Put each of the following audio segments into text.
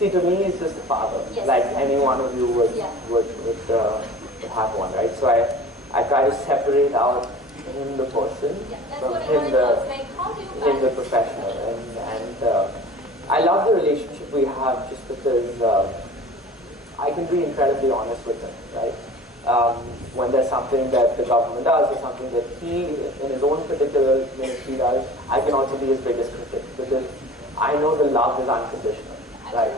See, to me, he's just a father. Yes. Like any one of you would have one, right? So I try to separate out him the person from him the professional, and I love the relationship we have just because I can be incredibly honest with him, right? When there's something that the government does or something that he, in his own particular ministry does, I can also be his biggest critic because I know the love is unconditional, right?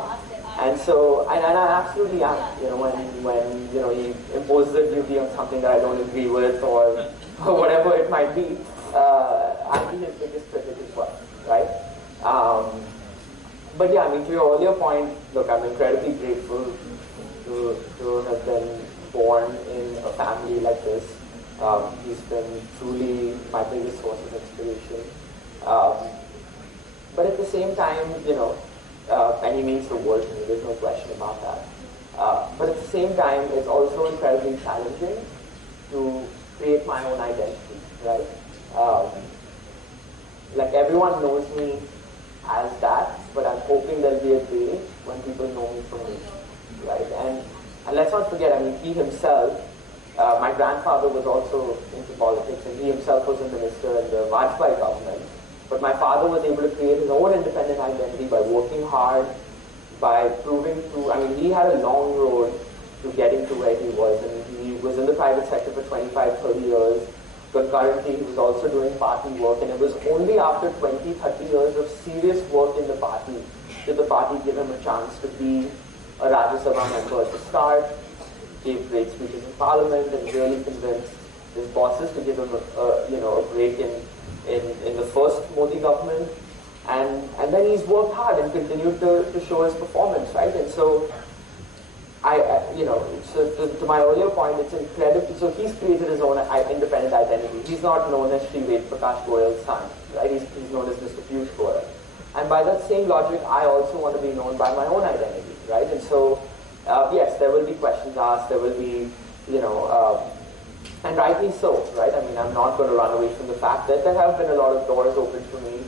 And so, and I absolutely am, you know, when you know, he imposes a duty on something that I don't agree with or whatever it might be, I'll be his biggest critic as well, right? But yeah, I mean, to your earlier point, look, I'm incredibly grateful to have been born in a family like this. He's been truly my biggest source of inspiration. But at the same time, you know, and he means the world to me, there's no question about that. But at the same time, it's also incredibly challenging to create my own identity, right? Like everyone knows me as that, but I'm hoping there'll be a day when people know me for me, right? And let's not forget, I mean, he himself, my grandfather was also into politics, and he himself was a minister in the Vajpayee government. But my father was able to create his own independent identity by working hard, by proving to, I mean, he had a long road to getting to where he was, and he was in the private sector for 25, 30 years. Concurrently, he was also doing party work, and it was only after 20, 30 years of serious work in the party did the party give him a chance to be a Rajya Sabha member at the start, gave great speeches in parliament, and really convinced his bosses to give him a break in the first Modi government, and then he's worked hard and continued to show his performance, right? And so to my earlier point, it's incredible. So he's created his own independent identity. He's not known as Shri Ved Prakash Goyal's son, right? He's known as Mr. Piyush Goyal. And by that same logic, I also want to be known by my own identity, right? And so, yes, there will be questions asked, there will be, and rightly so, right? I mean, I'm not going to run away from the fact that there have been a lot of doors open to me,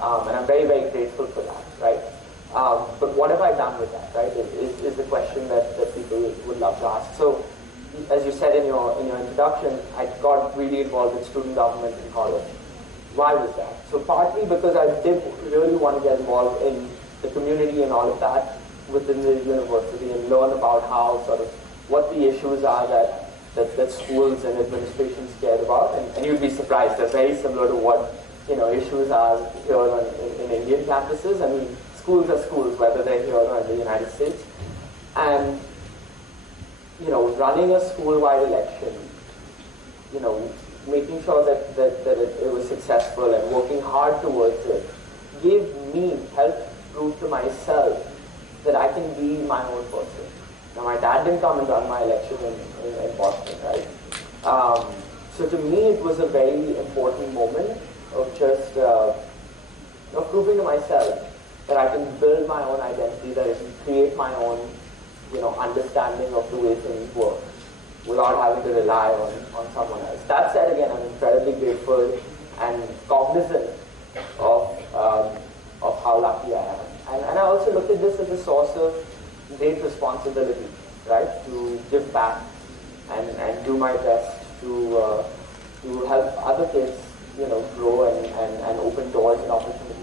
and I'm very, very grateful for that, right? But what have I done with that, right? Is the question that people would love to ask. So, as you said in your introduction, I got really involved in student government in college. Why was that? So partly because I did really want to get involved in the community and all of that within the university and learn about how what the issues are that schools and administrations cared about, and you'd be surprised, they're very similar to what issues are here in Indian campuses. I mean, schools are schools, whether they're here or in the United States. And running a school-wide election, making sure that it was successful and working hard towards it, helped prove to myself that I can be my own person. Now, my dad didn't come and run my election in Boston, right? So to me, it was a very important moment of just proving to myself that I can build my own identity, that I can create my own, understanding of the way things work without having to rely on someone else. That said, again, I'm incredibly grateful and cognizant of how lucky I am. And I also look at this as a source of great responsibility, right? To give back and do my best to help other kids, grow and open doors and opportunities